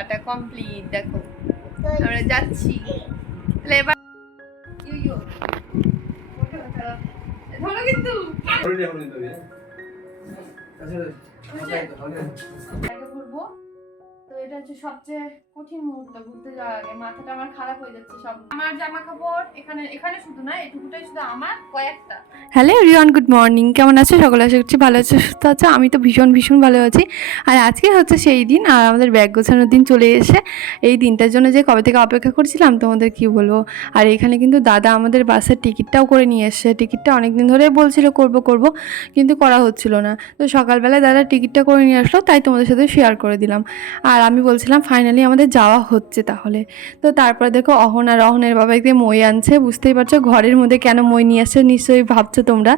কেনাকাটা কমপ্লিট দেখো। আমরা যাচ্ছি। তাহলে এবার ইউ ইউ ধরো কিন্তু। এটা হচ্ছে সবচেয়ে কঠিন মুহূর্ত, ঘুরতে যাওয়ার আগে। মাথাটা আমার খারাপ হয়ে যাচ্ছে সব। আমার জামা কাপড় এখানে এখানে শুধু না, এটুকুটাই শুধু আমার, কয়েকটা। হ্যালো রিয়ন গুড মর্নিং কেমন আছো? সকলে আশা করছি ভালো আছো, সুস্থ আছো। আমি তো ভীষণ ভীষণ ভালো আছি। আর আজকে হচ্ছে সেই দিন, আর আমাদের ব্যাগ গোছানোর দিন চলে এসে এই দিনটার জন্য যে কবে থেকে অপেক্ষা করছিলাম, তোমাদের কি বলব? আর এখানে কিন্তু দাদা আমাদের বাসের টিকিটটাও করে নিয়ে এসছে। টিকিটটা অনেক দিন ধরে বলছিল, করব করব। কিন্তু করা হচ্ছিল না। তো সকালবেলায় দাদা টিকিটটা করে নিয়ে আসলো, তাই তোমাদের সাথে শেয়ার করে দিলাম। আর আমি বলছিলাম ফাইনালি আমাদের যাওয়া হচ্ছে তাহলে। তো তারপরে দেখো অহন আর অহনের বাবা একদিন মই আনছে, বুঝতেই পারছ? ঘরের মধ্যে কেন মই নিয়ে আসছে নিশ্চয়ই ভাবছ তোমরা?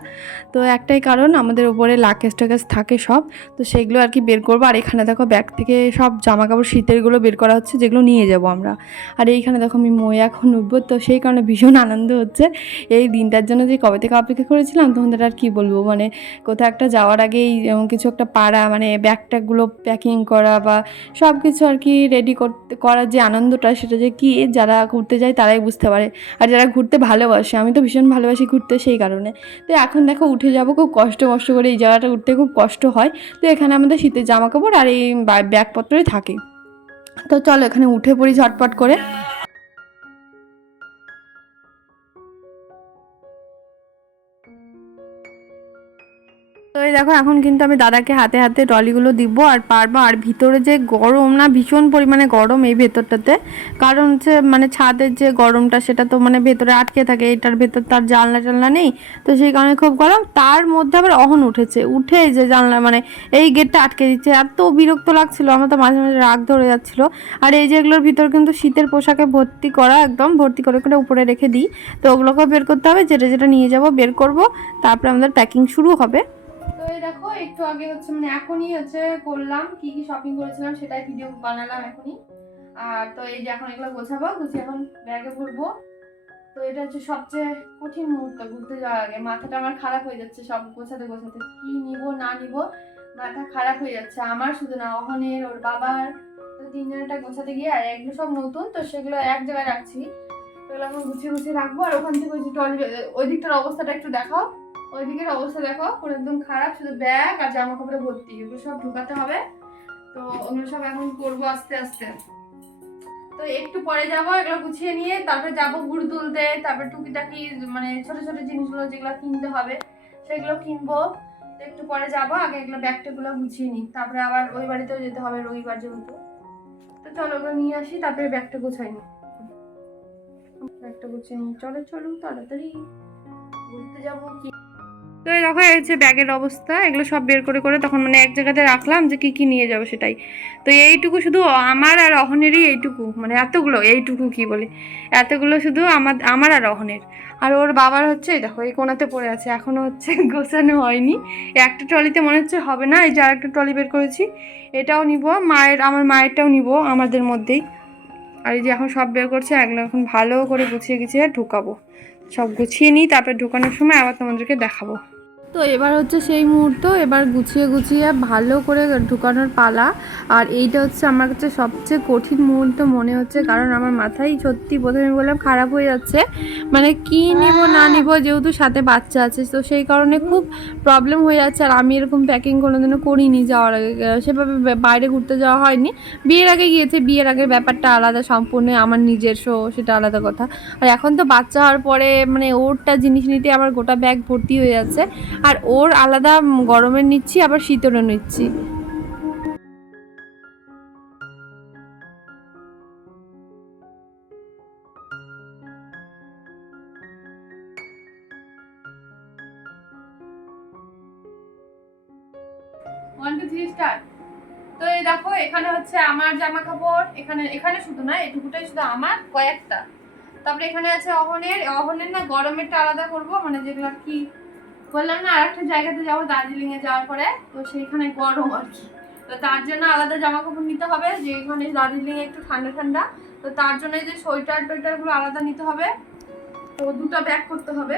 তো একটাই কারণ, আমাদের ওপরে লাকেজ টাকেজ থাকে সব, তো সেগুলো আর কি বের করব। আর এখানে দেখো ব্যাগ থেকে সব জামা কাপড় শীতেরগুলো বের করা হচ্ছে, যেগুলো নিয়ে যাব আমরা। আর এইখানে দেখো আমি মই এখন উঠবো, তো সেই কারণে ভীষণ আনন্দ হচ্ছে। এই দিনটার জন্য যে কবে থেকে অপেক্ষা করেছিলাম তখন তোমাদের আর কি বলব? মানে কোথাও একটা যাওয়ার আগেই কিছু একটা পাড়া মানে ব্যাগ ট্যাগগুলো প্যাকিং করা বা সব কিছু আর কি রেডি করতে, করার যে আনন্দটা সেটা যে কি যারা ঘুরতে যায় তারাই বুঝতে পারে। আর যারা ঘুরতে ভালোবাসে, আমি তো ভীষণ ভালোবাসি ঘুরতে সেই কারণে। তো এখন দেখো উঠে যাব, খুব কষ্ট কষ্ট করে এই জায়গাটা উঠতে খুব কষ্ট হয়। তো এখানে আমাদের শীতের জামা কাপড় আর এই ব্যাগপত্রই থাকে। তো চলো এখানে উঠে পড়ি ঝটপট করে। দেখো, এখন কিন্তু আমি দাদাকে হাতে হাতে ট্রলিগুলো দিব আর পারব। আর ভিতরে যে গরম না, ভীষণ পরিমাণে গরম এই ভেতরটাতে। কারণ হচ্ছে মানে ছাদের যে গরমটা, সেটা তো মানে ভেতরে আটকে থাকে, এটার ভেতর তার জানলা টানলা নেই। তো সেই কারণে খুব গরম। তার মধ্যে আবার অহন উঠেছে। উঠে যে জানলা মানে এই গেটটা আটকে দিচ্ছে। এত বিরক্ত লাগছিল, আমার তো মাঝে মাঝে রাগ ধরে যাচ্ছিল। আর এই যেগুলোর ভিতর কিন্তু শীতের পোশাকে ভর্তি করা, একদম ভর্তি করে করে উপরে রেখে দিই। তো ওগুলোকে বের করতে হবে, যেটা যেটা নিয়ে যাব বের করব। তারপরে আমাদের প্যাকিং শুরু হবে। তো দেখো, একটু আগে হচ্ছে মানে এখনই হচ্ছে করলাম, কি কি শপিং করেছিলাম সেটাই ভিডিও বানালাম এখনই। আর তো এই যে এখন এগুলো গোছাবো, গুছিয়ে এখন ব্যাগে ভরবো। তো এটা হচ্ছে সবচেয়ে কঠিন মুহূর্ত, ঘুরতে যাওয়ার আগে। মাথাটা আমার খারাপ হয়ে যাচ্ছে সব গোছাতে গোছাতে। কি নিব, না নিব, মাথা খারাপ হয়ে যাচ্ছে। আমার শুধু না, অহনের, ওর বাবার। তো তিনজনটা গোছাতে গিয়ে, আর এগুলো সব নতুন, তো সেগুলো এক জায়গায় রাখছি। তো এগুলো এখন গুছিয়ে গুছিয়ে রাখব, আর ওখান থেকে ওই যে টলি ওই দিকটার অবস্থাটা একটু দেখাও। ওই দিকের অবস্থা দেখো, পুরো একদম খারাপ, শুধু ব্যাগ আর জামা কাপড়ে ভর্তি, এগুলো সব ঢুকাতে হবে। তো ওগুলো সব এখন করব আস্তে আস্তে। তো একটু পরে যাব, এগুলো গুছিয়ে নিয়ে, তারপরে যাব গুড় তুলতে, তারপরে টুকিটাকি মানে ছোট ছোট জিনিসগুলো যেগুলো কিনতে হবে, সেগুলো কিনবো। তো একটু পরে যাব, আগে এগুলো ব্যাগটাগুলো গুছিয়ে নিই। তারপরে আবার ওই বাড়িতেও যেতে হবে রবিবার যেহেতু। তো চলো ওগুলো নিয়ে আসি, তারপরে ব্যাগটা গুছাই নিই। ব্যাগটা গুছিয়ে নিই। চলো চলো, তাড়াতাড়ি। ঘুরতে যাব কি তো দেখো, এই হচ্ছে ব্যাগের অবস্থা, এগুলো সব বের করে করে তখন মানে এক জায়গাতে রাখলাম যে কি কি নিয়ে যাব সেটাই। তো এইটুকু শুধু আমার আর অহনেরই এইটুকু মানে এতগুলো, এইটুকু কি বলে? এতগুলো শুধু আমার আমার আর অহনের। আর ওর বাবার হচ্ছে দেখো, এই কোনাতে পড়ে আছে এখনও হচ্ছে গোছানো হয়নি। একটা ট্রলিতে মনে হচ্ছে হবে না, এই যে আরেকটা ট্রলি বের করেছি, এটাও নিব, মায়ের, আমার মায়েরটাও নিব, আমাদের মধ্যেই। আর এই যে এখন সব বের করছে, এগুলো এখন ভালো করে গুছিয়ে গুছিয়ে ঢুকাবো। সব গুছিয়ে নিই, তারপরে ঢোকানোর সময় আবার তোমাদেরকে দেখাবো। তো এবার হচ্ছে সেই মুহূর্ত এবার গুছিয়ে গুছিয়ে ভালো করে ঢুকানোর পালা। আর এইটা হচ্ছে আমার কাছে সবচেয়ে কঠিন মুহূর্ত মনে হচ্ছে কারণ আমার মাথায় সত্যি প্রথমে বললাম খারাপ হয়ে যাচ্ছে। মানে কি নিব না নিব যেহেতু সাথে বাচ্চা আছে তো সেই কারণে খুব প্রবলেম হয়ে যাচ্ছে। আর আমি এরকম প্যাকিং কোনোদিনও করিনি যাওয়ার আগে। সেভাবে বাইরে ঘুরতে যাওয়া হয়নি। বিয়ের আগে গিয়েছে বিয়ের আগের ব্যাপারটা আলাদা সম্পূর্ণ আমার নিজস্ব সেটা আলাদা কথা। আর এখন তো বাচ্চা হওয়ার পরে মানে ওরটা জিনিস নিতে আমার গোটা ব্যাগ ভর্তি হয়ে যাচ্ছে। আর ওর আলাদা গরমের নিচ্ছি, আবার শীতেরও নিচ্ছি। ওয়ান টু থ্রি স্টার্ট তো এই দেখো, এখানে হচ্ছে আমার জামা কাপড় এখানে এখানে শুধু না, এটুকুটাই শুধু আমার, কয়েকটা। তারপরে এখানে আছে অহনের অহনের না গরমেরটা আলাদা করব মানে যেগুলো কি বললাম না আরেকটা জায়গাতে যাব দার্জিলিং এ যাওয়ার পরে। তো সেইখানে গরম আর কি। তো তার জন্য আলাদা জামা কাপড় নিতে হবে, যে এখানে দার্জিলিং একটু ঠান্ডা ঠান্ডা। তো তার জন্য যে সোয়েটার টোয়েটারগুলো আলাদা নিতে হবে। তো দুটো ব্যাগ করতে হবে।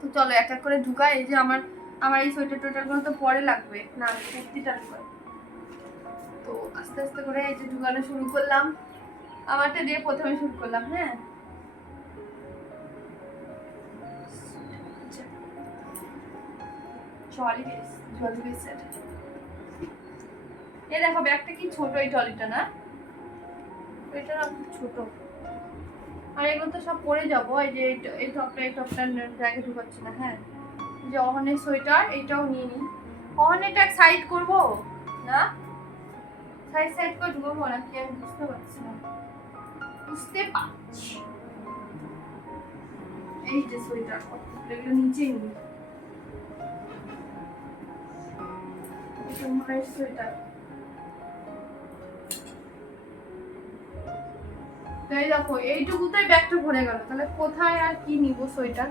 তো চলো এক এক করে ঢুকাই। এই যে আমার আমার এই সোয়েটার টোয়েটারগুলো তো পরে লাগবে। না কুর্তিটা ঢুকাই। তো আস্তে আস্তে করে এই যে ঢুকানো শুরু করলাম। আমারটা দিয়ে প্রথমে শুরু করলাম হ্যাঁ? জলি বেস জলি বেসের এই দেখো, ব্যাগটা কি ছোট এই টলিটা না? এটা না ছোট। আর এগুলো তো সব পরে যাব, এই যে এই টপটা এই টপটা ব্যাগে ঢুকাচ্ছি না হ্যাঁ। যে অহনের সোয়েটার এটাও নিয়ে নিই অহনেরটা সাইড করব, না? সাইড সাইড করে ঢুকবো নাকি আমি বুঝতে পারছি না। বুঝতে পারছি। এই যে সোয়েটার এগুলো নিচেই নিই। সোয়েটার তাই দেখো, এইটুকুতেই ব্যাগটা ভরে গেল। তাহলে কোথায় আর কি নিব সোয়েটার?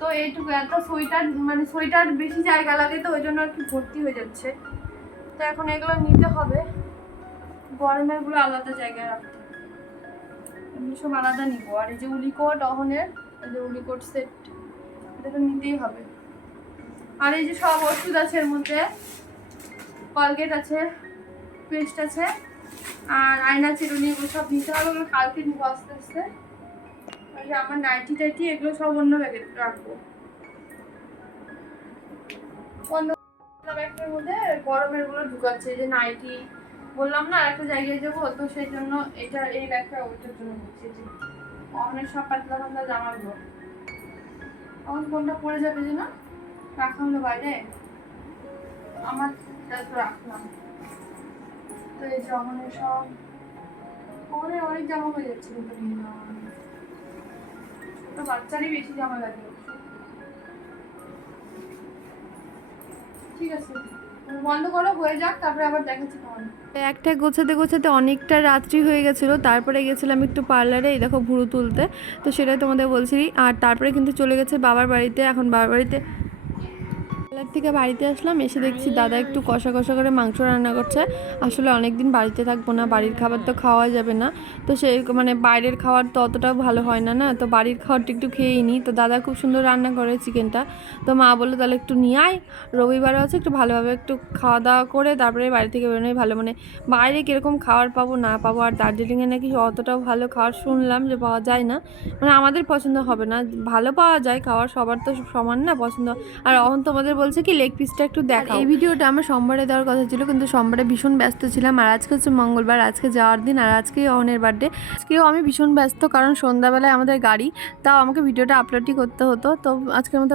তো এইটুকু, এত সোয়েটার মানে সোয়েটার বেশি জায়গা লাগে তো, ওই জন্য আর কি ভর্তি হয়ে যাচ্ছে। তো এখন এগুলো নিতে হবে। গরমেরগুলো আলাদা জায়গায় রাখতে। এগুলো সব আলাদা নিব। আর এই যে উলিকোট অহনের, এই যে উলিকোট সেট এটা তো নিতেই হবে। আর এই যে সব ওষুধ আছে এর মধ্যে কলগেট আছে পেস্ট আছে, আর আয়না চিরুনি এগুলো সব নিতে হবে ওগুলো কালকে নিবো আস্তে আস্তে। আমার নাইটি টাইটি, এগুলো সব অন্য ব্যাগে রাখব। ব্যাগটার মধ্যে গরমেরগুলো ঢুকাচ্ছে যে নাইটি। বললাম না একটা জায়গায় যাব, তো সেই জন্য এটা এই ব্যাগটা ওইটার জন্য নিচ্ছি যে, অনেক সব পাতলা পাতলা জামাগুলো আমার কোনটা পড়ে যাবে যে না রাখা হলো বাইরে? আমার তো রাখলাম। তো এই সব অনেক অনেক জামা হয়ে যাচ্ছে কিন্তু। ছোট বাচ্চারই বেশি জামা লাগে। ঠিক আছে একটা গোছাতে গোছাতে অনেকটা রাত্রি হয়ে গেছিল, তারপরে গেছিলাম একটু পার্লারে, এই দেখো ভুরু তুলতে। তো সেটাই তোমাদের বলছি, আর তারপরে কিন্তু চলে গেছে বাবার বাড়িতে, এখন বাবার বাড়িতে পার্লার থেকে বাড়িতে আসলাম, এসে দেখছি দাদা একটু কষা কষা করে মাংস রান্না করছে। আসলে অনেক দিন বাড়িতে থাকব না, বাড়ির খাবার তো খাওয়া যাবে না। তো সেই মানে বাইরের খাবার তো অতটাও ভালো হয় না না? তো বাড়ির খাবারটা একটু খেয়েই নিই তো দাদা খুব সুন্দর রান্না করে চিকেনটা। তো মা বলল, তাহলে একটু নিয়ে আয় রবিবারও আছে, একটু ভালোভাবে একটু খাওয়া দাওয়া করে তারপরে বাড়ি থেকে বেরোনোই ভালো। মানে বাইরে কীরকম খাবার পাবো না পাবো, আর দার্জিলিংয়ে নাকি অতটাও ভালো খাবার শুনলাম যে পাওয়া যায় না। মানে আমাদের পছন্দ হবে না, ভালো পাওয়া যায়, খাওয়ার সবার তো সমান না পছন্দ। আর অহন তোমাদের বলছে কি লেগ পিসটা একটু দেখা এই ভিডিওটা আমার সোমবারে দেওয়ার কথা ছিল কিন্তু সোমবারে ভীষণ ব্যস্ত ছিলাম। আর আজকে হচ্ছে মঙ্গলবার আজকে যাওয়ার দিন আর আজকে অহনের বার্থডে আজকেও আমি ভীষণ ব্যস্ত কারণ সন্ধ্যাবেলায় আমাদের গাড়ি তাও আমাকে ভিডিওটা আপলোডই করতে হতো। তো আজকের মতো